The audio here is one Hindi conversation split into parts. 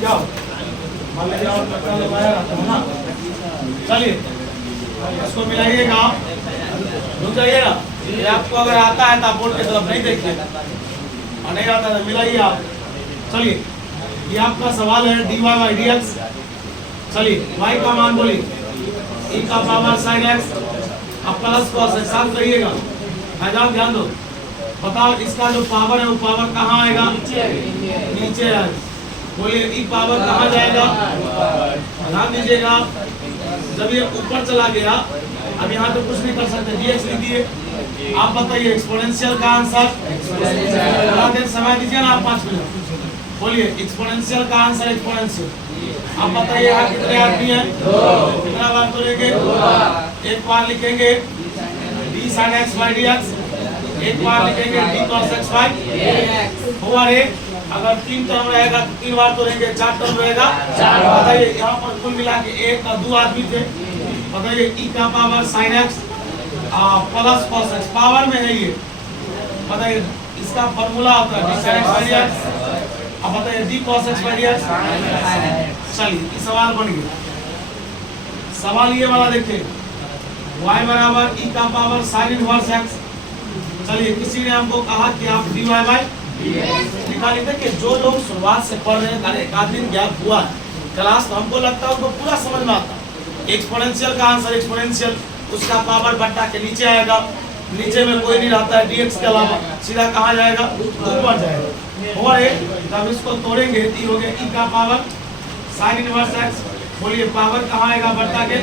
क्या मान लीजिए और पक्का लगाया रहता है ना। चलिए इसको मिलाइएगा आप, रुक जाइएगा। ये आपको अगर आता है तो आप बोर्ड की तरफ नहीं देखिए, और नहीं आता है मिलाइए आप। चलिए ये आपका सवाल है dy बाई dx। चलिए y का मान बोलिए, e का पावर sin x, अब प्लस cos x साथ करिएगा। मैदान ध्यान दो, बताओ इसका जो पावर है वो पावर कहाँ आएगा? नीचे आएगा। बोलिए ई पावर कहाँ जाएगा? ध्यान दीजिएगा, जब ये ऊपर चला गया, अब यहाँ तो कुछ नहीं कर सकते, dx लिख दिए। आप बताइए एक्सपोनेंशियल का आंसर, थोड़ा देर समय दीजिए ना आप 5 मिनट। बोलिए एक्सपोनेंशियल का आंसर एक्सपोनेंशियल। आप बताइए यहाँ कितने आदमी हैं? कितना बार तोड़ेंगे? एक बार लिखेंगे d sin x by dx, एक बार लिखेंगे d cos x by हुआ रे। अगर 3 टर्म रहेगा तो 3 बार तोड़ेंगे, 4 टर्म रहेगा 4। बताइए यहाँ पर कुल मिला के 1 और 2 आदमी थे। बताइए e का power sin x plus cos x power में है ये। बताइए इसका फॉर्मूला होता है d sin x by dx। अब बताइए d cos x by dx। चलिए ये सवाल बन गया। सवाल ये वाला देखिए, y बराबर e का पावर sin इनवर्स x। चलिए किसी ने हमको कहा कि आप dy बाई निकालिए। देखिए जो लोग शुरुआत से पढ़ रहे हैं, अगर एक आध दिन गैप हुआ है क्लास, तो हमको लगता है उनको पूरा समझ में आता है। एक्सपोनेंशियल का आंसर एक्सपोनेंशियल, उसका पावर बट्टा के नीचे आएगा, नीचे में कोई नहीं रहता है dx के अलावा, सीधा कहाँ जाएगा? ऊपर जाएगा। और जब इसको तोड़ेंगे तो हो गया e का पावर sin इनवर्स x। बोलिए पावर कहाँ आएगा? बट्टा के।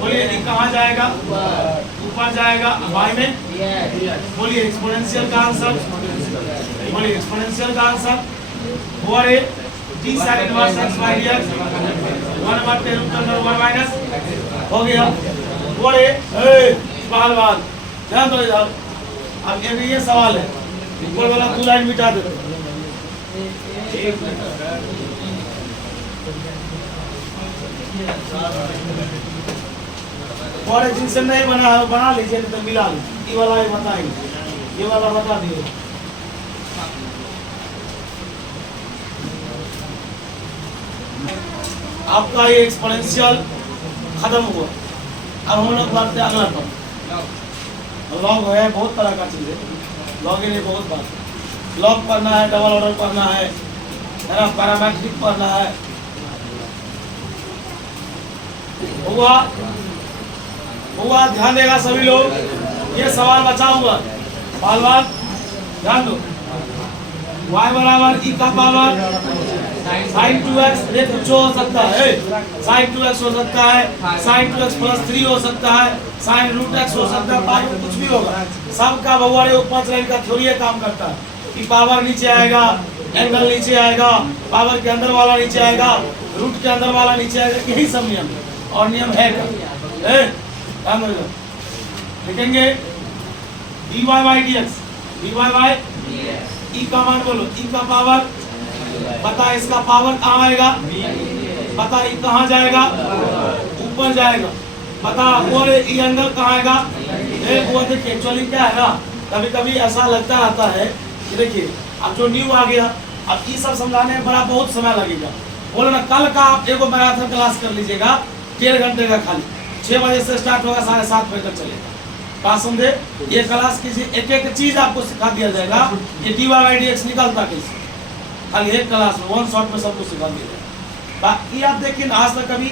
बोलिए e कहाँ जाएगा? ऊपर जाएगा y में। बोलिए एक्सपोनेंशियल का आंसर, बोलिए एक्सपोनेंशियल का आंसर और d sin inverse x by dx 1/√1 minus हो गया। और बाल ध्यान दो इधर। अब ये सवाल है, ऊपर वाला 2 लाइन मिटा दो। और जिनसे नहीं बना है बना लीजिए, तो मिला लीजिए। ये वाला ही बताएंगे, ये वाला बता दिए। आपका ये एक्सपोनेंशियल खत्म हुआ। अब हम लोग बढ़ते अगला पर। लॉग है, बहुत तरह का चीज है, लॉग इन बहुत बात। लॉग करना है, डबल ऑर्डर करना है ना, पैरामेट्रिक करना है। हुआ ध्यान देगा सभी लोग। ये सवाल बचा हुआ बाल बाल ध्यान दो। y बराबर e का पावर sin 2x, देख कुछ हो सकता है, sin 2x हो सकता है, sin 2x प्लस 3 हो सकता है, sin √x हो सकता है, पावर कुछ भी होगा। सबका बउआरे ऊपर लाइन का थ्योरी काम करता है कि पावर नीचे आएगा, एंगल नीचे आएगा, पावर के अंदर वाला नीचे आएगा, रूट के अंदर वाला नीचे आएगा। यही सब नियम है, और नियम है लिखेंगे dy by dx, dy by e का मान बोलो, e का पावर बता, इसका पावर कहाँ आएगा? बता e कहाँ जाएगा? ऊपर जाएगा। बता और e एंगल कहाँ आएगा? वो देखिए एक्चुअली क्या है ना, कभी कभी ऐसा लगता रहता है कि देखिए अब जो न्यू आ गया, अब ये सब समझाने में बड़ा बहुत समय लगेगा। बोलो ना कल का आप एगो मैराथन क्लास कर लीजिएगा, 1.5 घंटे का खाली, 6 बजे से स्टार्ट होगा, 7:30 बजे तक चलेगा। बात समझे? ये क्लास किसी एक एक चीज आपको सिखा दिया जाएगा कि dy बाई dx निकलता कैसे, खाली एक क्लास में 1 शॉट में सबको सिखा दिया जाएगा। बाकी आप देखिए ना, आज तक कभी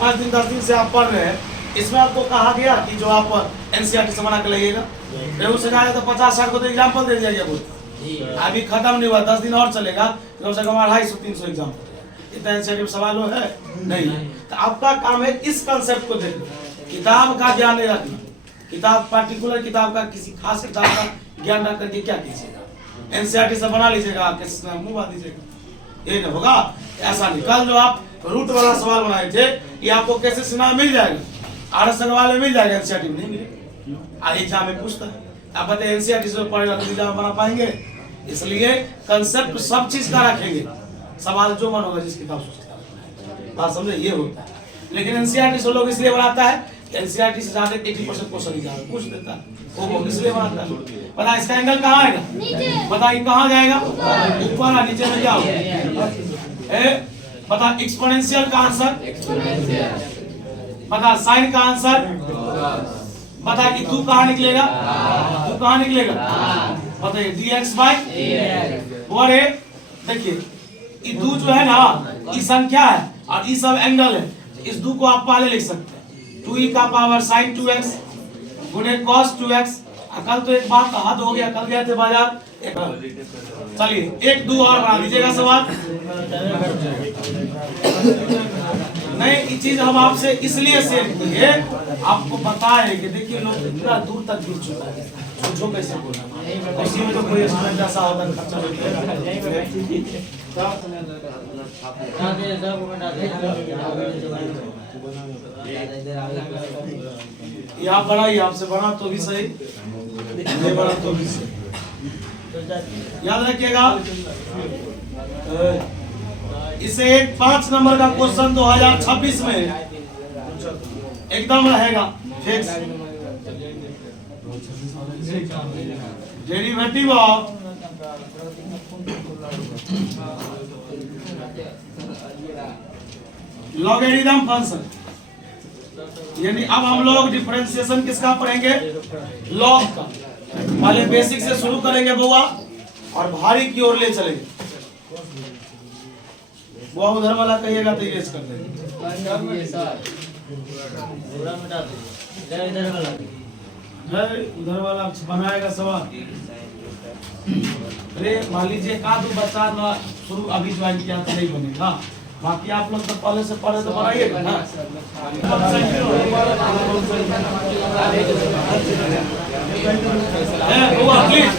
5 दिन 10 दिन से आप पढ़ रहे हैं, इसमें आपको कहा गया कि जो आप NCERT से बना के लाइएगा, रेहू से कहा तो 50-60 को तो एग्जाम्पल दे दिया गया। अभी खत्म नहीं हुआ, 10 दिन और चलेगा, कम से कम 250-300 एग्जाम्पल। इतना NCERT में सवाल है नहीं। तो आपका काम है इस कंसेप्ट को देखना, किताब का ज्ञान नहीं रखना। किताब पार्टिकुलर किताब का, किसी खास किताब का ज्ञान रख करके क्या कीजिएगा? NCERT से बना लीजिएगा, मुंह बांध दीजिएगा, ये नहीं होगा। ऐसा नहीं, कल जो आप रूट वाला सवाल बनाए थे, ये आपको कैसे सुना मिल जाएगा, RS अग्रवाल में मिल जाएगा, NCERT में नहीं मिलेगा। एग्जाम में पूछता है, आप बताइए NCERT से पढ़ेगा तो एग्जाम बना पाएंगे? इसलिए कंसेप्ट सब चीज का रखेंगे, सवाल जो मन होगा जिस किताब से, बात समझे? ये होता है। लेकिन NCERT से लोग इसलिए बनाता है, NCERT से ज्यादा 80% क्वेश्चन एग्जाम पूछ देता है, वो इसलिए बनाता है। पता इसका एंगल कहाँ आएगा? बताइए कहाँ जाएगा? ऊपर। नीचे में क्या होगा? बता एक्सपोनेंशियल का आंसर, बता साइन का आंसर, बता कि तू कहाँ निकलेगा, तू कहाँ निकलेगा, बताइए dx बाय और ये देखिए ये दो जो है ना ये संख्या है और ये सब एंगल है, इस दो को आप पहले लिख सकते हैं 2e का पावर sin 2x गुणे cos 2x। कल तो एक बात हद हो गया, कल गए थे बाजार। चलिए एक दो और बना दीजिएगा सवाल। नहीं ये चीज हम आपसे इसलिए शेयर की है, आपको पता है कि देखिए लोग इतना दूर तक गिर चुका है, सोचो कैसे बोला ऐसे में तो कोई स्टूडेंट ऐसा होता है खर्चा यहाँ बड़ा ही आपसे बना तो भी सही, नहीं बना तो भी सही। याद रखिएगा इसे एक 5 नंबर का क्वेश्चन 2026 में एकदम रहेगा fix. Derivative of logarithm function, यानी अब हम लोग डिफरेंशिएशन किसका पढ़ेंगे, लॉग का। पहले बेसिक से शुरू करेंगे बुआ और भारी की ओर ले चलेंगे। वो उधर वाला कहिएगा तो ये कर देंगे, उधर वाला बनाएगा सवाल। अरे मान लीजिए का दो बच्चा ना शुरू अभी ज्वाइन किया तो नहीं बनेगा, बाकी आप लोग तो पहले से पढ़े तो बनाइएगा ना। प्लीज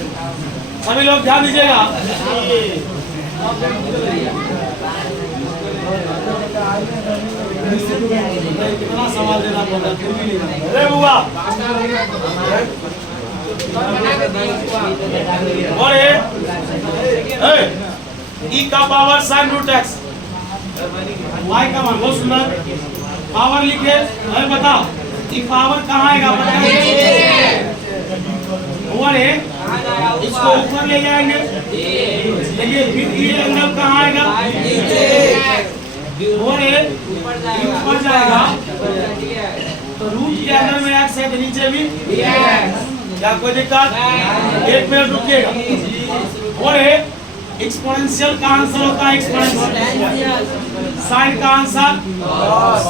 सभी लोग ध्यान दीजिएगा। कितना सवाल देना पड़ता फिर भी नहीं। अरे बुआ और ई का power sin root x, y का मान बहुत सुंदर पावर लिखे। अरे बता ये पावर कहाँ आएगा, और इसको ऊपर ले जाएंगे, देखिए फिर ये एंगल कहाँ आएगा, और ऊपर जाएगा तो रूट के अंदर में x है तो नीचे भी क्या कोई दिक्कत। एक मिनट रुकिएगा। और एक्सपोनेंशियल का आंसर होता है एक्सपोनेंशियल, साइन का आंसर।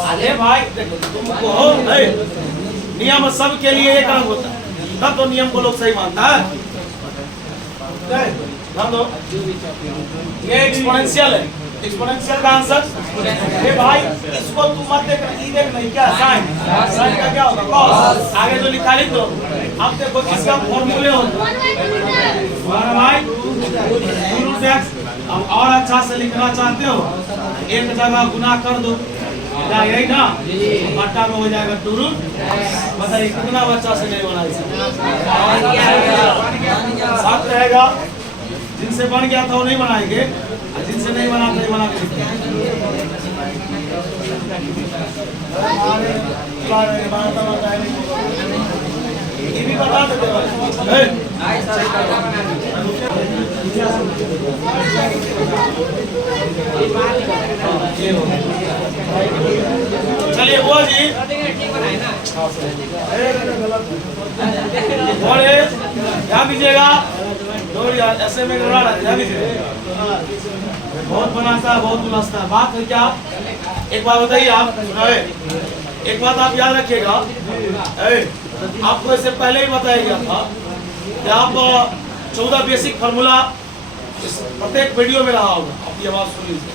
अरे भाई तुमको नियम सबके लिए एक अलग होता है, तब तो नियम को लोग सही मानता है। ये एक्सपोनेंशियल है, एक्सपोनेंशियल का आंसर। ये भाई इसको तुम मत देख, ई देख नहीं क्या साइन, साइन का क्या होगा कॉस। आगे जो लिखा लिख दो। अब देखो इसका फॉर्मूले होता है भाई रूट x। अब और अच्छा से लिखना चाहते हो एक जगह गुना कर दो, यही ना आटा में हो जाएगा 2 रूट। बताइए कितना बच्चा से नहीं बना, साथ रहेगा। जिनसे बन गया था वो नहीं बनाएंगे, जिनसे नहीं बना नहीं बना के ये भी बता देते चलिए वो जी और ध्यान दीजिएगा, ऐसे में ध्यान दीजिएगा। बहुत बनाता है, बहुत उलझता है। बात है क्या, एक बात बताइए आप, एक बात आप याद रखिएगा, आपको इससे पहले ही बताया गया था कि आप 14 बेसिक फार्मूला प्रत्येक वीडियो में रहा होगा। आपकी आवाज सुन लीजिए,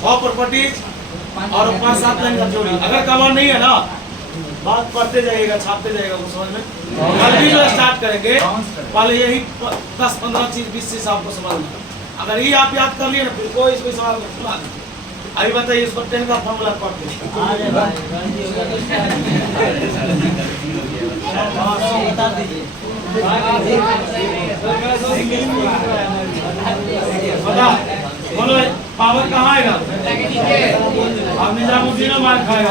6 प्रॉपर्टीज और 5-7 लाइन का जोड़ी। अगर कवर नहीं है ना, बात पढ़ते जाइएगा, छापते जाइएगा, कुछ समझ में। कल भी जो स्टार्ट करेंगे पहले यही 10-15 चीज 20 चीज आपको समझना। अगर ये आप याद कर लिए ना फिर कोई इसमें सवाल नहीं। अभी बताइए इसको 10 का फॉर्मूला पढ़ते हैं। बता बोलो पावर कहाँ आएगा, आप निजामुद्दीन मार खाएगा।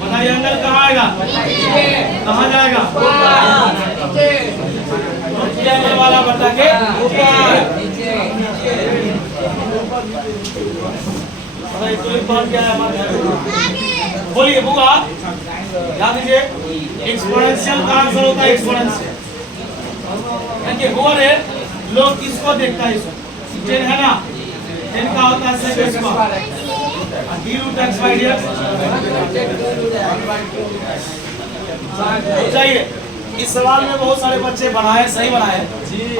बताइए एंगल कहाँ आएगा, कहाँ जाएगा, एंगल वाला बता के ऊपर। ये तो एक बात क्या है हमारे बोलिए बुआ याद दीजिए एक्सपोनेंशियल का आंसर होता है एक्सपोनेंशियल यानी हुआ रे लोग किसको देखता है इसको 10 है ना 10 का होता है second square d root x by dx चाहिए। इस सवाल में बहुत सारे बच्चे बनाए सही बनाए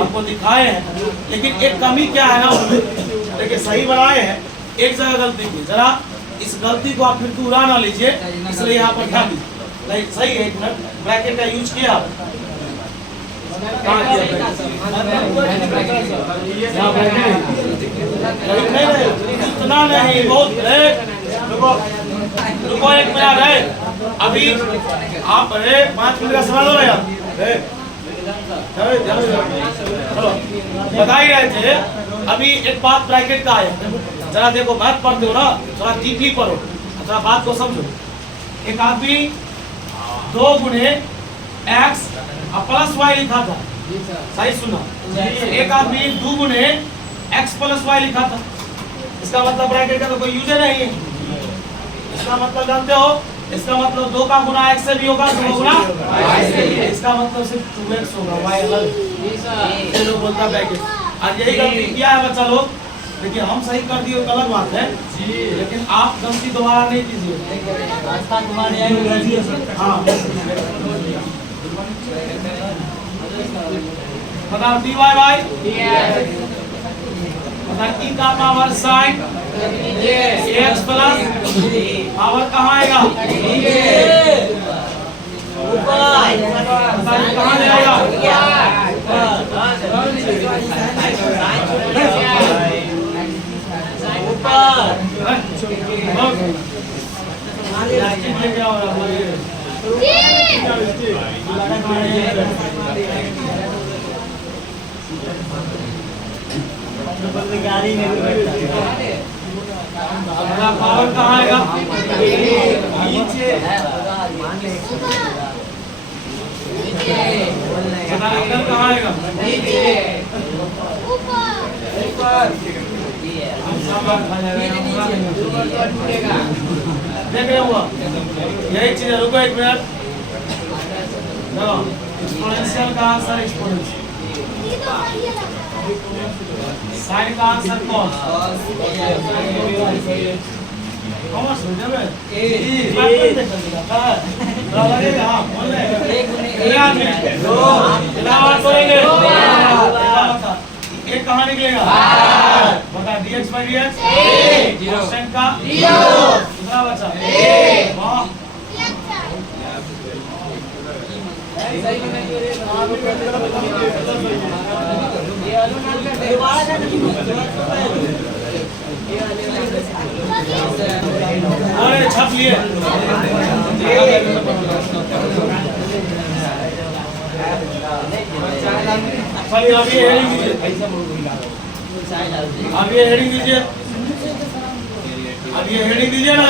आपको दिखाए हैं लेकिन एक कमी क्या है ना देखिए सही बनाए हैं एक जगह गलती की जरा इस गलती को आप फिर दोहरा ना लीजिए इसलिए यहाँ पर ध्यान नहीं सही है। एक मिनट ब्रैकेट का यूज किया इतना नहीं बहुत रुको एक मिनट है अभी आप 5 मिनट का समय दो ना यार बता ही रहे थे अभी एक बात ब्रैकेट का है जरा देखो मैथ पढ़ते हो ना थोड़ा डीपली पढ़ो थोड़ा बात को समझो। एक आदमी 2 गुणे x प्लस y लिखा था सही सुना एक आदमी 2 गुणे x प्लस y लिखा था इसका मतलब ब्रैकेट का तो कोई यूज नहीं है इसका मतलब जानते हो इसका मतलब 2 का गुना x से भी होगा 2 गुना y से इसका मतलब सिर्फ 2x होगा y अलग ये लोग बोलता ब्रैकेट आज यही गलती किया है बच्चा लोग देखिए हम सही कर दिए अलग बात है लेकिन आप गलती दोबारा नहीं कीजिए हाँ बताओ dy बाय e का power sin x plus power कहाँ आएगा कहाँ ले आएगा पावर कहाँ आएगा नीचे अंदर कहाँ आएगा नीचे ऊपर देख रहे हुआ यही चीज है रुको एक मिनट एक्सपोनेंशियल का आंसर एक्सपोनेंशियल साइन का आंसर कॉस कॉमर्स में जब लगेगा हाँ बोल रहे एक कहाँ निकलेगा बता dx by dx कांस्टेंट का दूसरा बचा वाह अरे छप लिए चलिए अब ये हेडिंग दीजिए अब ये हेडिंग दीजिए अब ये हेडिंग दीजिए ना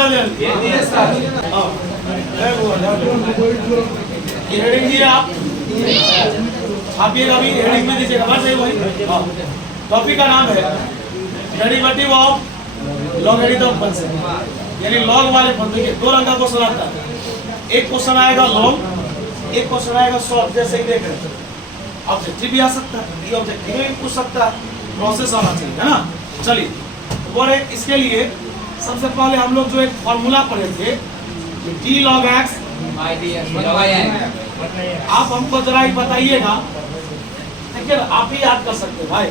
ये हेडिंग दिए आप ये अभी हेडिंग में दीजिएगा बस यही वही टॉपिक का नाम है डेरिवेटिव ऑफ लॉगरिथम फंक्शन यानी लॉग वाले फंक्शन के 2 रंग का क्वेश्चन आता है एक क्वेश्चन आएगा लॉग एक क्वेश्चन आएगा शॉर्ट जैसे ही देख रहे हैं ऑब्जेक्टिव भी आ सकता है ये ऑब्जेक्टिव भी पूछ सकता है प्रोसेस आना चाहिए है ना। चलिए बोले इसके लिए सबसे पहले हम लोग जो एक फॉर्मूला पढ़े थे d log x आप हमको जरा ही बताइएगा देखिए आप ही याद कर सकते हैं भाई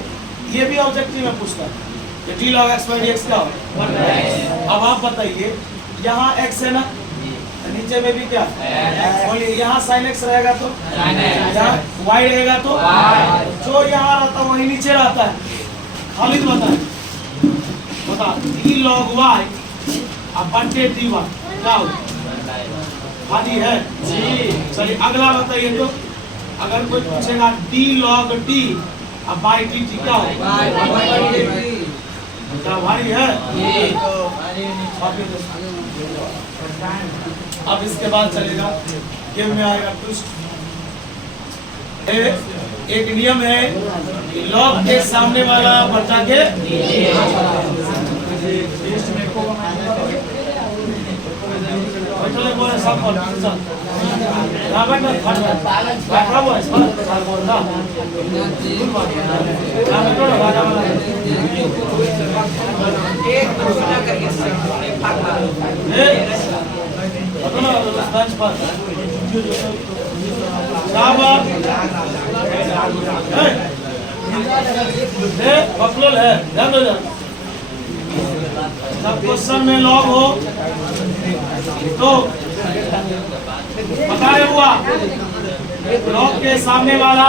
ये भी ऑब्जेक्टिव में पूछता है कि d log x by dx क्या अब आप बताइए यहाँ x है ना नीचे में भी क्या बोलिए यहाँ sin x रहेगा तो यहाँ y रहेगा तो जो यहाँ रहता है वही नीचे रहता है खाली बता d log y अपन dy क्या होगा हाजी है जी। चलिए अगला बताइए तो अगर कोई पूछेगा d log t अब बाई dt क्या होगा भारी है अब इसके बाद चलेगा गेम में आएगा ट्विस्ट एक नियम है लॉग के सामने वाला बच्चा के चले बोले सब बोल चल ना बैठ खड़ बैठा हुआ है सब बोल ना ना बैठो ना राजा वाला एक दूसरा करके पता ना बेंच पर शाबाश ए पकड़ है ध्यान दो जब क्वेश्चन में लॉग हो तो बताए हुआ लॉग के सामने वाला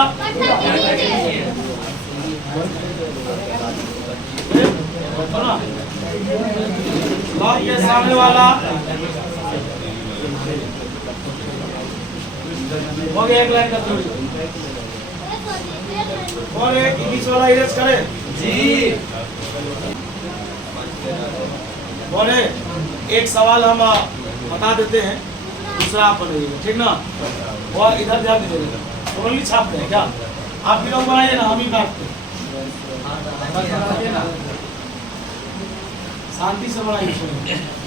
लॉग के सामने वाला हो गया एक लाइन का थोड़ी और एक बीच वाला इरेज करे जी बोले एक सवाल हम बता देते हैं दूसरा आप बनाइएगा ठीक ना वो इधर ध्यान दीजिएगा ओनली छाप रहे क्या आप भी लोग बनाइए ना हम ही काटते शांति से बनाइए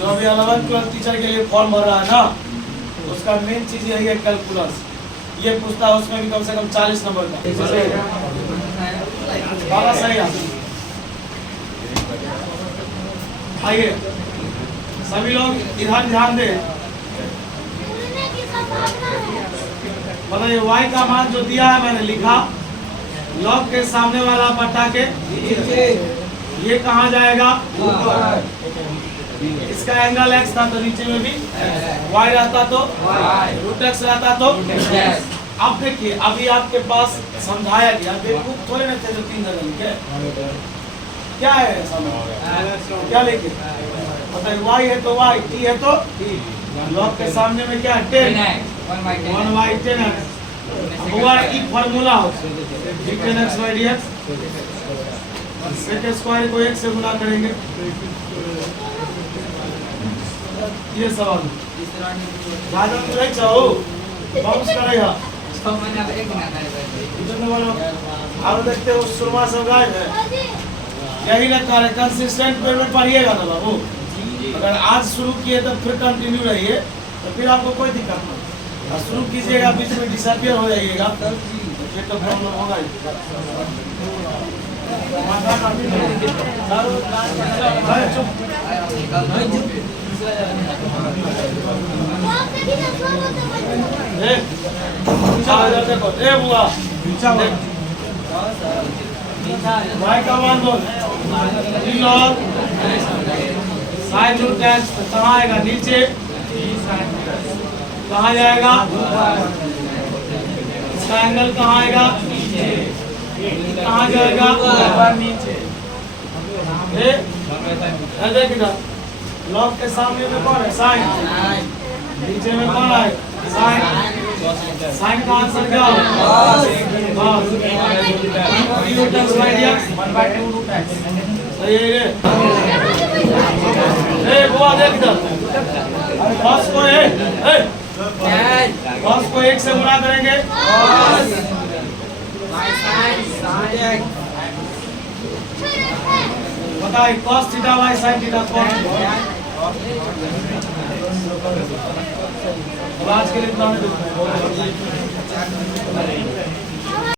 जो अभी 11th क्लास टीचर के लिए फॉर्म भर रहा है ना उसका मेन चीज यही है कैलकुलस ये पूछता है उसमें भी कम से कम 40 नंबर का बाबा सही आइए सभी लोग इधर ध्यान दें बताइए y का मान जो दिया है मैंने लिखा लॉग के सामने वाला बटा के ये कहाँ जाएगा इसका एंगल x था तो नीचे में भी y रहता तो रूट x रहता तो अब देखिए अभी आपके पास समझाया गया बेवकूफ थोड़े ना थे जो 3 जगह लिखे क्या है समझ क्या लिखे बताइए y है तो y t है तो लॉग के सामने में क्या 10 1y 10x हुआ एक फार्मूला हो 10x/dx sec स्क्वायर को 1 से गुना करेंगे ये सवाल राजा तू नहीं चाहो बाउंस करेगा और देखते हो सुरमा सब गायब है यही ना कार्य कंसिस्टेंट पेमेंट पढ़िएगा ना बाबू अगर आज शुरू किए तो फिर कंटिन्यू रहिए तो फिर आपको कोई दिक्कत नहीं और शुरू कीजिएगा बीच में डिसअपियर हो जाइएगा तो फिर तो प्रॉब्लम होगा ही कहाँ आएगा नीचे कहाँ जाएगा इसका एंगल कहाँ आएगा कहाँ जाएगा नीचे लॉग के सामने में कौन है साइन नीचे में कौन है साइन साइन का आंसर क्या होगा सही है ये बुआ देख इधर cos को cos को 1 से गुणा करेंगे बताइए cos theta y sin theta कौन आज के लिए इतना